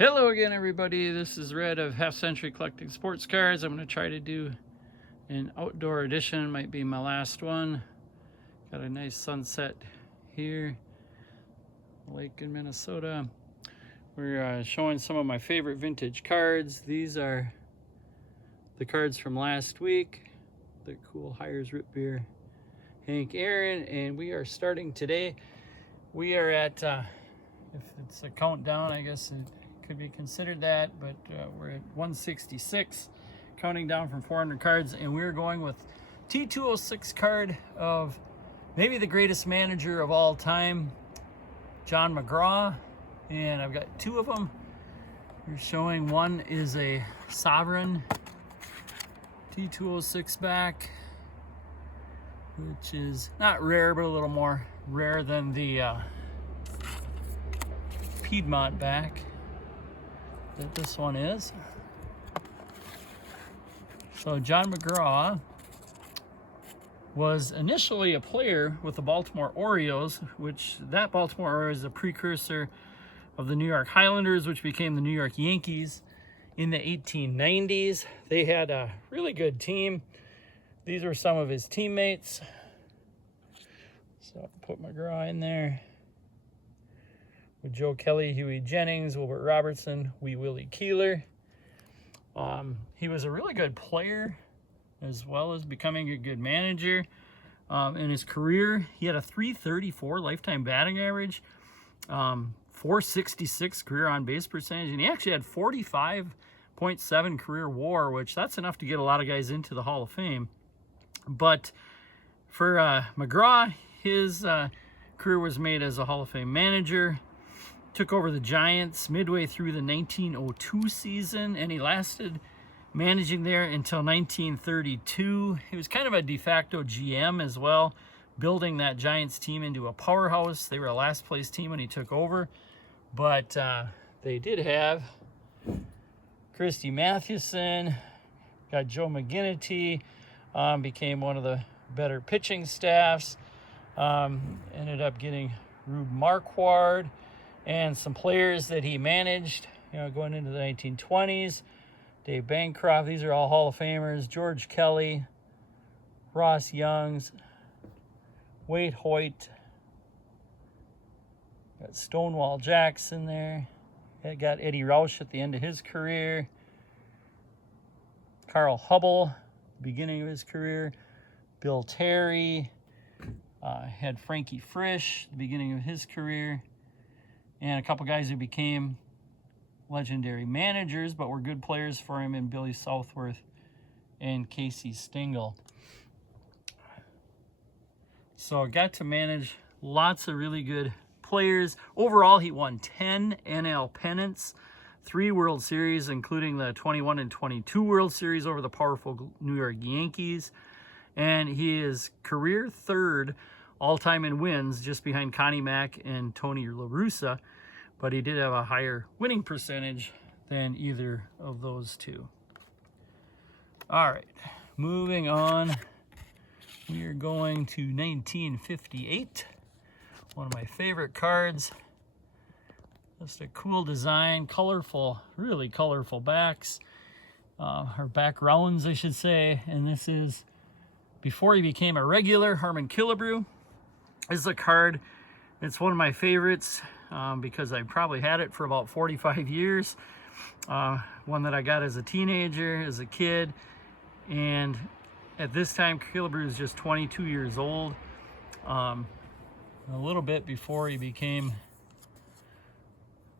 Hello again, everybody. This is Red of Half Century Collecting Sports Cards. I'm going to try to do an outdoor edition. Might be my last one. Got a nice sunset here, lake in Minnesota. We're showing some of my favorite vintage cards. These are the cards from last week. The cool Hires Root Beer Hank Aaron, and we are starting today. We are at, if it's a countdown, I guess it could be considered that, but we're at 166, counting down from 400 cards, and we're going with T206 card of maybe the greatest manager of all time, John McGraw, and I've got two of them. We're showing one is a Sovereign T206 back, which is not rare, but a little more rare than the Piedmont back that this one is. So John McGraw was initially a player with the Baltimore Orioles, which that Baltimore Orioles is a precursor of the New York Highlanders, which became the New York Yankees in the 1890s. They had a really good team. These were some of his teammates. So I'll put McGraw in there with Joe Kelly, Huey Jennings, Wilbert Robertson, Willie Keeler. He was a really good player as well as becoming a good manager. In his career, he had a .334 lifetime batting average, .466 career on base percentage, and he actually had 45.7 career WAR, which that's enough to get a lot of guys into the Hall of Fame. But for McGraw, his career was made as a Hall of Fame manager. Took over the Giants midway through the 1902 season, and he lasted managing there until 1932. He was kind of a de facto GM as well, building that Giants team into a powerhouse. They were a last place team when he took over, but they did have Christy Mathewson, got Joe McGinnity, became one of the better pitching staffs, ended up getting Rube Marquard, and some players that he managed, going into the 1920s. Dave Bancroft, these are all Hall of Famers. George Kelly, Ross Youngs, Wade Hoyt, got Stonewall Jackson there. Got Eddie Rausch at the end of his career. Carl Hubble, beginning of his career. Bill Terry, had Frankie Frisch, the beginning of his career. And a couple guys who became legendary managers, but were good players for him in Billy Southworth and Casey Stengel. So I got to manage lots of really good players. Overall, he won 10 NL pennants, 3 World Series, including the 21 and 22 World Series over the powerful New York Yankees. And he is career third all-time in wins, just behind Connie Mack and Tony La Russa, but he did have a higher winning percentage than either of those two. All right, moving on. We are going to 1958, one of my favorite cards. Just a cool design, colorful, really colorful backs, or backgrounds, I should say. And this is before he became a regular, Harmon Killebrew. This is a card, it's one of my favorites because I probably had it for about 45 years. One that I got as a teenager, as a kid, and at this time Killebrew is just 22 years old. A little bit before he became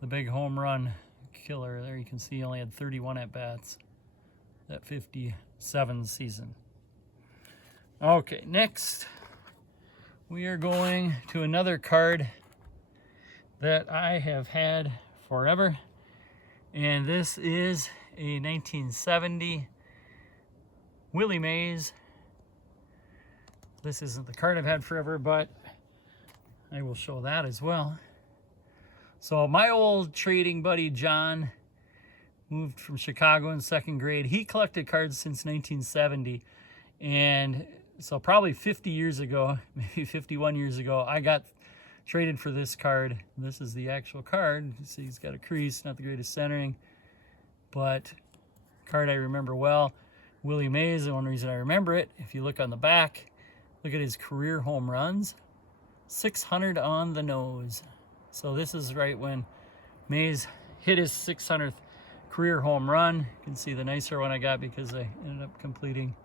the big home run killer. There you can see he only had 31 at-bats that 57 season. Okay, next we are going to another card that I have had forever, and this is a 1970 Willie Mays. This isn't the card I've had forever, but I will show that as well. So my old trading buddy John moved from Chicago in second grade. He collected cards since 1970, and so probably 50 years ago, maybe 51 years ago, I got traded for this card. This is the actual card. You see he's got a crease, not the greatest centering, but card I remember well. Willie Mays, the one reason I remember it, if you look on the back, look at his career home runs. 600 on the nose. So this is right when Mays hit his 600th career home run. You can see the nicer one I got because I ended up completing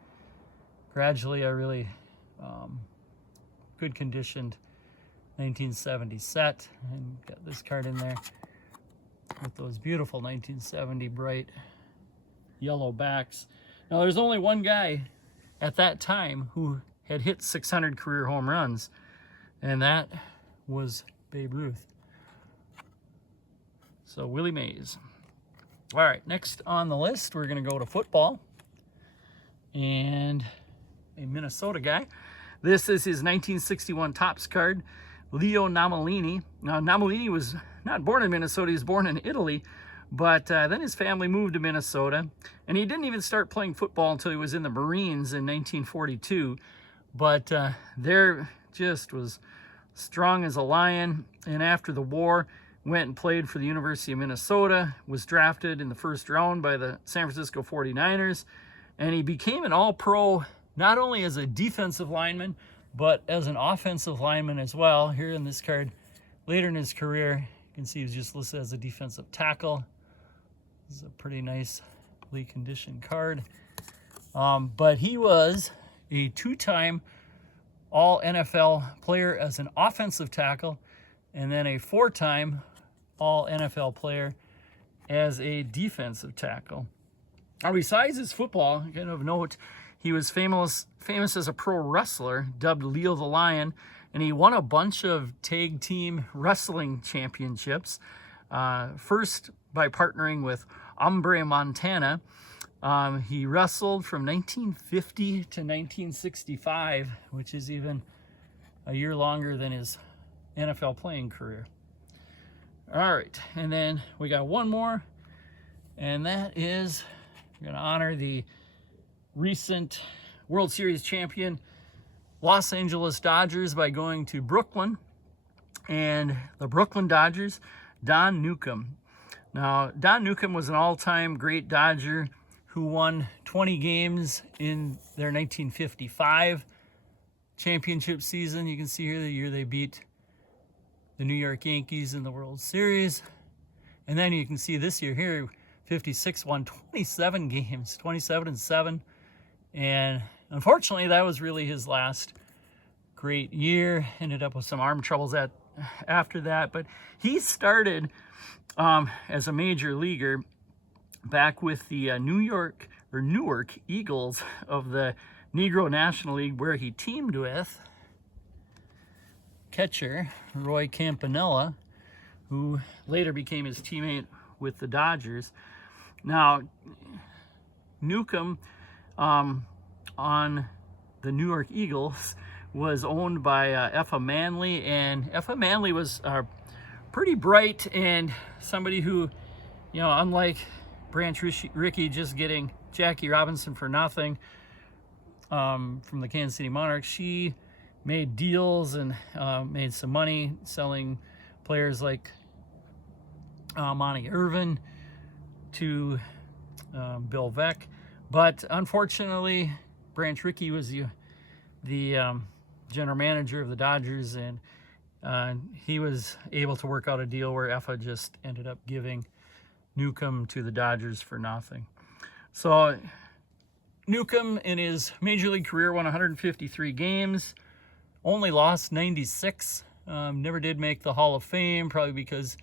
gradually a really good conditioned 1970 set, and got this card in there with those beautiful 1970 bright yellow backs. Now there's only one guy at that time who had hit 600 career home runs, and that was Babe Ruth. So Willie Mays. All right, next on the list, we're going to go to football. And a Minnesota guy. This is his 1961 Topps card, Leo Namolini. Now, Namolini was not born in Minnesota. He was born in Italy. But then his family moved to Minnesota. And he didn't even start playing football until he was in the Marines in 1942. But there just was strong as a lion. And after the war, went and played for the University of Minnesota, was drafted in the first round by the San Francisco 49ers, and he became an all-pro not only as a defensive lineman, but as an offensive lineman as well. Here in this card, later in his career, you can see he was just listed as a defensive tackle. This is a pretty nicely conditioned card. But he was a two-time All-NFL player as an offensive tackle, and then a four-time All-NFL player as a defensive tackle. Now, besides his football, kind of note, he was famous as a pro wrestler, dubbed Leo the Lion, and he won a bunch of tag team wrestling championships. First, by partnering with Hombre Montana. He wrestled from 1950 to 1965, which is even a year longer than his NFL playing career. All right, and then we got one more, and that is, we're going to honor the recent World Series champion Los Angeles Dodgers by going to Brooklyn, and the Brooklyn Dodgers, Don Newcombe. Now, Don Newcombe was an all-time great Dodger who won 20 games in their 1955 championship season. You can see here the year they beat the New York Yankees in the World Series. And then you can see this year here, 56 won 27 games, 27-7. And unfortunately, that was really his last great year. Ended up with some arm troubles after that. But he started as a major leaguer back with the Newark Eagles of the Negro National League, where he teamed with catcher Roy Campanella, who later became his teammate with the Dodgers. Now, Newcombe on the Newark Eagles was owned by Effa Manley, and Effa Manley was pretty bright and somebody who, you know, unlike Branch Rickey just getting Jackie Robinson for nothing from the Kansas City Monarchs, she made deals and made some money selling players like Monty Irvin to Bill Veeck. But unfortunately, Branch Rickey was the general manager of the Dodgers, and he was able to work out a deal where Effa just ended up giving Newcombe to the Dodgers for nothing. So Newcombe in his major league career won 153 games, only lost 96, never did make the Hall of Fame, probably because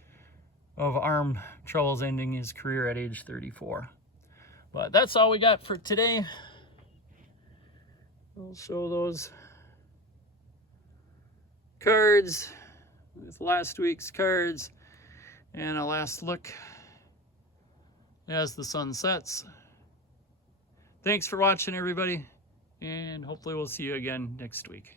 of arm troubles ending his career at age 34. But that's all we got for today. I'll show those cards with last week's cards and a last look as the sun sets. Thanks for watching, everybody, and hopefully we'll see you again next week.